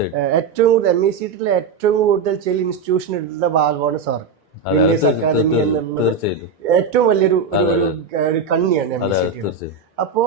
ഏറ്റവും കൂടുതൽ M E C ടിയിലെ ഏറ്റവും കൂടുതൽ ചില ഇൻസ്റ്റിറ്റ്യൂഷൻ എടുത്ത ഭാഗമാണ് സാർ അക്കാദമി എന്നുള്ളത് ഏറ്റവും വലിയൊരു കണ്ണിയാണ് എം ഇ സി ടി തീർച്ചയായും അപ്പോ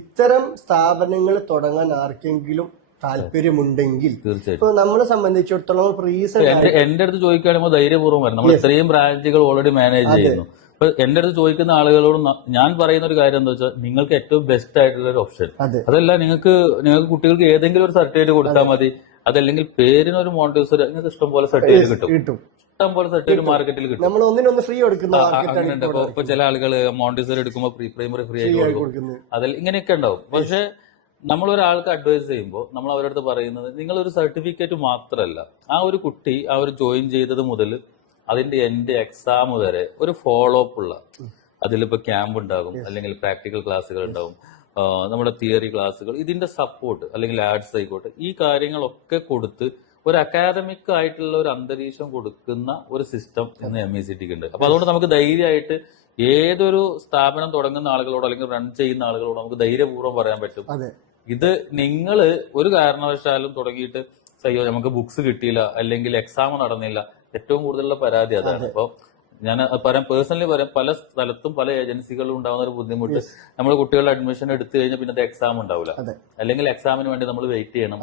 ഇത്തരം സ്ഥാപനങ്ങൾ തുടങ്ങാൻ ആർക്കെങ്കിലും താല്പര്യമുണ്ടെങ്കിൽ ഇപ്പൊ നമ്മളെ സംബന്ധിച്ചിടത്തോളം റീസൺ എന്റെ എന്റെ അടുത്ത് ചോദിക്കുകയാണെങ്കിൽ ധൈര്യപൂർവം വരണം. നമ്മൾ ഇത്രയും ബ്രാഞ്ചുകൾ ഓൾറെഡി മാനേജ് ചെയ്യുന്നു. അപ്പൊ എന്റെ അടുത്ത് ചോദിക്കുന്ന ആളുകളോട് ഞാൻ പറയുന്ന ഒരു കാര്യം എന്താ വെച്ചാൽ നിങ്ങൾക്ക് ഏറ്റവും ബെസ്റ്റ് ആയിട്ടുള്ള ഒരു ഓപ്ഷൻ അതെ. അതല്ല നിങ്ങൾക്ക് നിങ്ങൾക്ക് കുട്ടികൾക്ക് ഏതെങ്കിലും ഒരു സർട്ടിഫിക്കറ്റ് കൊടുത്താൽ മതി. അതല്ലെങ്കിൽ പേരിനൊരു മോണ്ടിസർ നിങ്ങൾക്ക് ഇഷ്ടം പോലെ സർട്ടിഫിക്കറ്റ് കിട്ടും. ഇഷ്ടം പോലെ സർട്ടിഫിക്കറ്റ് മാർക്കറ്റിൽ കിട്ടും. നമ്മൾ ഒന്നിനൊന്ന് ഫ്രീ കൊടുക്കുന്ന മാർക്കറ്റാണ് അങ്ങനെയുണ്ട് ഇപ്പൊ ഇപ്പൊ ചില ആളുകൾ മോണ്ടിസർ എടുക്കുമ്പോൾ പ്രീ പ്രൈമറി ഫ്രീ ആയിട്ട് ആയി കൊടുക്കും. അതിൽ ഇങ്ങനെയൊക്കെ ഉണ്ടാവും. പക്ഷെ നമ്മൾ ഒരാൾക്ക് അഡ്വൈസ് ചെയ്യുമ്പോൾ നമ്മൾ അവരടുത്ത് പറയുന്നത് നിങ്ങൾ ഒരു സർട്ടിഫിക്കറ്റ് മാത്രമല്ല ആ ഒരു കുട്ടി ആ ഒരു ജോയിൻ ചെയ്തത് മുതൽ അതിന്റെ എന്റെ എക്സാം വരെ ഒരു ഫോളോ അപ്പ് ഉള്ള അതിലിപ്പോ ക്യാമ്പ് ഉണ്ടാകും അല്ലെങ്കിൽ പ്രാക്ടിക്കൽ ക്ലാസ്സുകൾ ഉണ്ടാവും. നമ്മുടെ തിയറി ക്ലാസ്സുകൾ ഇതിന്റെ സപ്പോർട്ട് അല്ലെങ്കിൽ ആഡ്സ് ആയിക്കോട്ടെ ഈ കാര്യങ്ങളൊക്കെ കൊടുത്ത് ഒരു അക്കാദമിക് ആയിട്ടുള്ള ഒരു അന്തരീക്ഷം കൊടുക്കുന്ന ഒരു സിസ്റ്റം ഇന്ന് എം ഇ സി ടിക്ക് ഉണ്ട്. അപ്പൊ അതുകൊണ്ട് നമുക്ക് ധൈര്യമായിട്ട് ഏതൊരു സ്ഥാപനം തുടങ്ങുന്ന ആളുകളോട് അല്ലെങ്കിൽ റൺ ചെയ്യുന്ന ആളുകളോട് നമുക്ക് ധൈര്യപൂർവം പറയാൻ പറ്റും. ഇത് നിങ്ങൾ ഒരു കാരണവശാലും തുടങ്ങിയിട്ട് അയ്യോ നമുക്ക് ബുക്സ് കിട്ടിയില്ല അല്ലെങ്കിൽ എക്സാം നടന്നില്ല. ഏറ്റവും കൂടുതലുള്ള പരാതി അതാണ്. അപ്പൊ ഞാൻ പറയാം പേഴ്സണലി പറയാം പല സ്ഥലത്തും പല ഏജൻസികളിലും ഉണ്ടാകുന്ന ഒരു ബുദ്ധിമുട്ട് നമ്മൾ കുട്ടികളുടെ അഡ്മിഷൻ എടുത്തു കഴിഞ്ഞാൽ പിന്നെ അത് എക്സാം ഉണ്ടാവില്ല അല്ലെങ്കിൽ എക്സാമിന് വേണ്ടി നമ്മൾ വെയിറ്റ് ചെയ്യണം.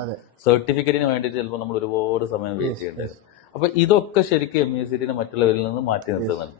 സർട്ടിഫിക്കറ്റിന് വേണ്ടി ചിലപ്പോൾ നമ്മൾ ഒരുപാട് സമയം വെയിറ്റ് ചെയ്യേണ്ടി വരും. അപ്പൊ ഇതൊക്കെ ശരിക്കും എം എസ് സി മറ്റുള്ളവരിൽ നിന്ന് മാറ്റി നിർത്തുന്നുണ്ട്.